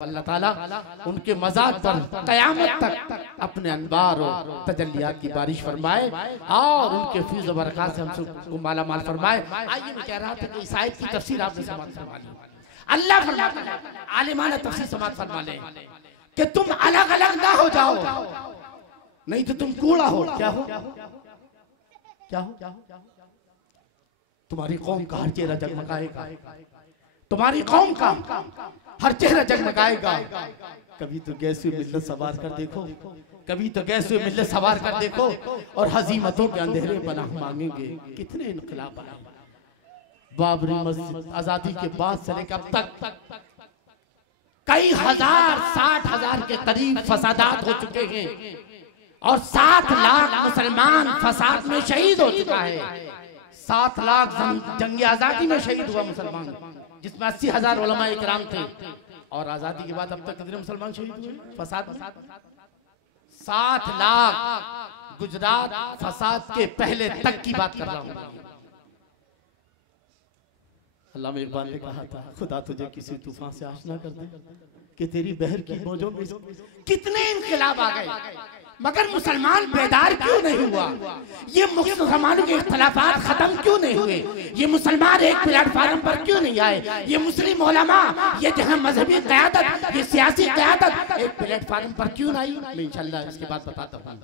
अल्लाह ताला उनके मज़ार पर क़यामत तक अपने अनवार और तजल्लियात की बारिश फरमाए और उनके फीज़ बरक़ात से हम सबको माला माल फरमाए। आइए मैं कह रहा था कि इस आयत की तफसीर आपने समाअत फरमा ली। अल्लाह फरमाता है, आलिमाना तफसीर समाअत फरमा ले कि तुम अलग अलग ना हो जाओ, नहीं तो तुम कूड़ा हो। क्या हो? क्या हो? तुम्हारी कौम का हर चेहरा जगमगाएगा, तुम्हारी कौम का हर चेहरा जगमगाएगा। कभी तो गैसे मिल्लत सवार कर देखो, कभी तो गैसे मिल्लत सवार कर देखो और हजीमतों के अंधेरे पनाह मांगेंगे। कितने इनकलाब आए बाबरी मस्जिद आजादी के बाद से लेकर अब तक कई हजार 60,000 के करीब फसादात हो चुके हैं और 7 लाख मुसलमान फसाद में शहीद हो चुका है। 7 लाख जंग आजादी में शहीद हुआ मुसलमान, जिसमें 80,000 उलमाए किराम थे। और आजादी के बाद अब तक कितने मुसलमान शहीद हुए फसाद में? 7 लाख। गुजरात फसाद के पहले तक की बात कर रहा हूं। अल्लाह में इकबाल ने कहा था, खुदा तुझे किसी तूफान से आशना कर दे कि तेरी बहर की मौजों में कितने इनकलाब आ गए, मगर मुसलमान बेदार क्यों नहीं हुआ? ये मुसलमानों के इख्तिलाफात खत्म क्यों नहीं हुए? ये मुसलमान एक प्लेटफार्म पर क्यों नहीं आए? ये मुस्लिम उलमा, ये जहां मजहबी क़यादत, ये सियासी क़यादत एक प्लेटफार्म पर क्यों नहीं आई? मैं इंशाअल्लाह इसके बाद बताता हूं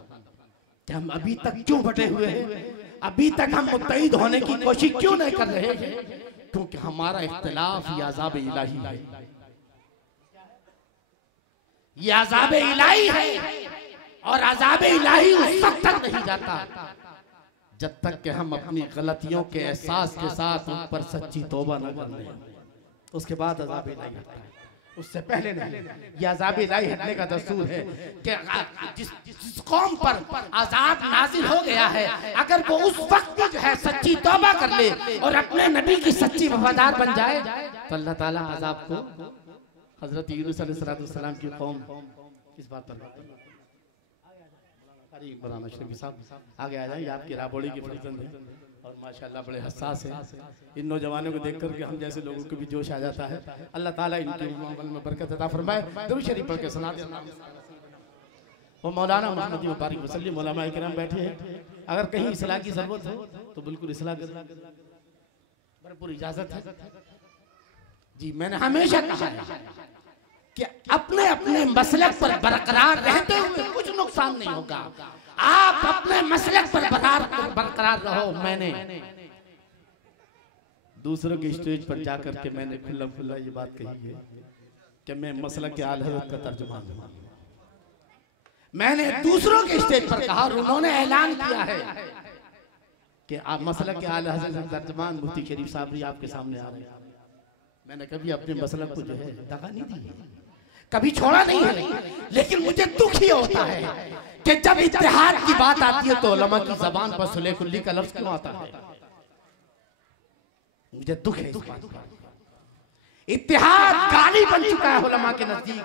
कि हम अभी तक क्यों बटे हुए हैं, अभी तक हम मुत्तहिद होने की कोशिश क्यों नहीं कर रहे हैं? क्योंकि हमारा इख्तिलाफ ये अज़ाब इलाही है, ये अज़ाब इलाही है। और अज़ाब इलाही उस वक्त तक नहीं जाता जब तक कि हम अपनी गलतियों के एहसास के साथ उन पर सच्ची तौबा न कर लें। उसके बाद अज़ाब इलाही हटता है, उससे पहले नहीं। यह अज़ाब इलाही हटने का दस्तूर है कि जिस कौम पर अज़ाब नाज़िल हो गया है, अगर वो उस वक्त जो है सच्ची तौबा कर ले और अपने नबी की सच्ची वफादार बन जाए तो अल्लाह ताला अज़ाब को हज़रत यूनुस अलैहिस्सलाम की कौम इस बात पर मौलाना शरीफ साहब आगे आ जाइए। आपकी राबोड़ी की फर्जंद है और माशाल्लाह बड़े हसास है। इन नौजवानों को देख करके हम जैसे लोगों को भी जोश आ जाता है। अल्लाह ताला इनके अमल में बरकत अता फरमाए। दुरूद शरीफ पढ़ के सुना दे। वो मौलाना मोहम्मद मुबारक वसल्लम उलमा किराम बैठे हैं, अगर कहीं इस्लाह की जरूरत हो तो बिल्कुल इस्लाह कर, भरपूर इजाजत है जी। मैंने हमेशा कहा है कि अपने अपने मसलक पर बरकरार रहते हुए कुछ नुकसान नहीं होगा। आप अपने मसलक पर बरकरार रहो। मैंने दूसरों के स्टेज पर जाकर के मैंने खुल्ला खुल्ला ये बात कही है कि मैं मसलक के आला हज़रत का तर्जुमान हूं। मैंने दूसरों के स्टेज पर कहा और उन्होंने ऐलान किया है कि आप मसलक के आला हज़रत का तर्जुमान मुफ्ती शरीफ साहब भी आपके सामने आ रहे हैं। मैंने कभी अपने मसलक को जो है दगा नहीं दी, कभी छोड़ा नहीं है। लेकिन मुझे दुख ही होता है कि जब इत्तेहाद की बात आती है तो उलमा की जबान पर सुलह कुल्ली का लफ्ज क्यों आता है? मुझे दुख है इस बात का। इत्तेहाद गाली बन चुका है उलमा के नजदीक,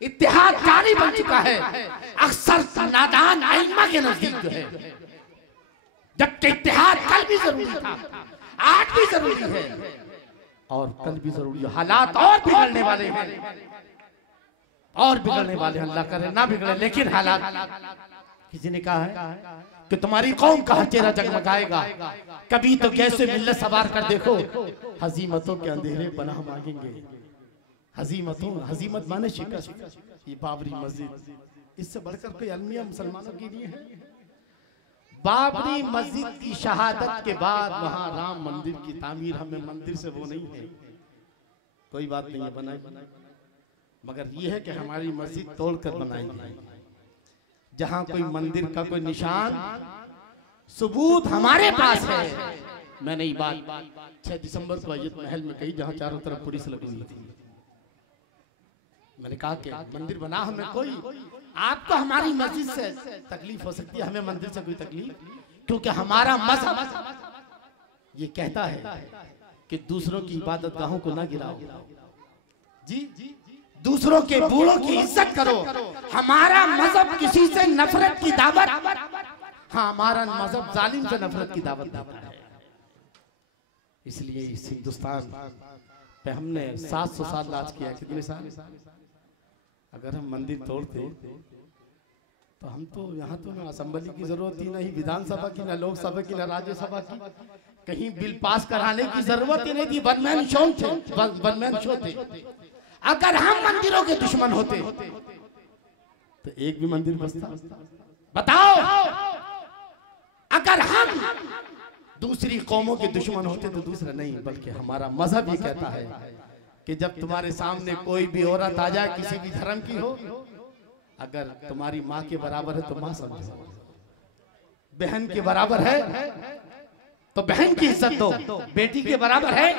इत्तेहाद गाली बन चुका है अक्सर नादान आइम्मा के नजदीक जो है। जबकि इत्तेहाद कल भी जरूरी था, आज भी जरूरी है और कल भी जरूरी है। हालात और बिगड़ने वाले हैं और बिगड़ने वाले, अल्लाह करे ना बिगड़े, लेकिन हालात। किसी ने कहा है कि तुम्हारी कौम का हर चेहरा जगमगाएगा, कभी तो कैसे मिल्लत सवार कर देखो, हजीमतों के अंधेरे पनाह मांगेंगे। हजीमतों, हजीमत माने शिकस्त। ये बाबरी मस्जिद, इससे बढ़कर कोई अलमिया मुसलमानों के लिए है? बाबरी मस्जिद की शहादत के बाद वहां राम मंदिर की तामीर, हमें मंदिर से वो नहीं है, कोई बात नहीं है, बनाए, मगर ये है कि हमारी मस्जिद तोड़कर बनाएंगे। जहां कोई मंदिर का कोई निशान सबूत हमारे पास है। मैंने ये बात 6 दिसंबर को अय्यद महल में कही, जहां चारों तरफ पुलिस लगी हुई थी। मैंने कहा कि मंदिर बना हमें कोई, आपको हमारी मस्जिद से तकलीफ हो सकती है, हमें मंदिर से कोई तकलीफ, क्योंकि हमारा मजहब ये कहता है कि दूसरों की इबादत गाहों को ना गिराओ जी, दूसरों के बूढ़ों की इज्जत करो। हमारा मजहब किसी से नफरत की दावत, हाँ हमारा मजहब जालिम से नफरत की दावत देता है। इसलिए इस हिंदुस्तान पे हमने 700 साल राज किया। कितने साल? अगर हम मंदिर तोड़ते तो हम तो यहाँ तो ना असेंबली की जरूरत ही नहीं, विधानसभा की, ना लोकसभा की, ना राज्यसभा की, कहीं बिल पास कराने की जरूरत ही नहीं थी। वन मैन शो थे, वन मैन शो थे। अगर हम मंदिरों के दुश्मन होते तो एक भी मंदिर बसता? बताओ। अगर हम दूसरी कौमों के दुश्मन होते तो दूसरा नहीं, बल्कि हमारा मजहब ये कहता है कि जब तुम्हारे सामने कोई भी औरत आ जाए, किसी भी धर्म की हो, अगर तुम्हारी माँ के बराबर है तो माँ समझो, बहन के बराबर है तो बहन की इज्जत दो, बेटी के बराबर है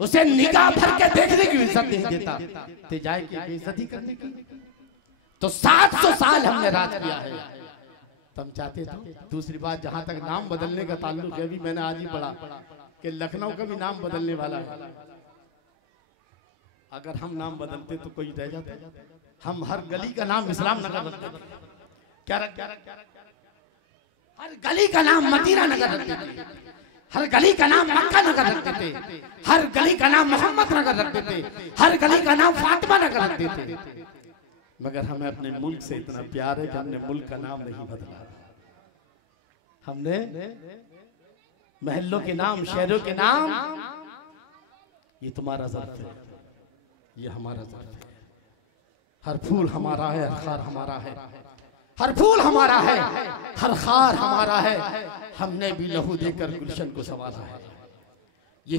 उसे निगाह भर के देखने की इज्जत नहीं देता, ते जाए की बेइज्जती करने की। तो 700 साल हमने राज किया है, तुम चाहते थे। दूसरी बात, जहां तक नाम बदलने का ताल्लुक है, अभी मैंने आज ही पढ़ा कि लखनऊ का भी नाम बदलने वाला है। अगर हम नाम बदलते तो कोई रह जाता? हम हर गली का नाम इस्लाम नगर रखते थे। क्या हर गली का नाम मदीना नगर रखते थे, हर गली का नाम मक्का नगर रखते थे, हर गली का नाम मोहम्मद नगर रखते थे, हर गली का नाम फातिमा नगर रखते थे। मगर हमें अपने मुल्क से इतना प्यार है कि हमने मुल्क का नाम नहीं बदला। हमने महलों के नाम, शहरों के नाम, ये तुम्हारा ज़र्फ है, ये हमारा ज़र्फ है। हर फूल हमारा है, हर खार हमारा है, हर फूल हमारा है, हर खार हमारा है। हमने भी लहू देकर गुलशन को संवारा है। ये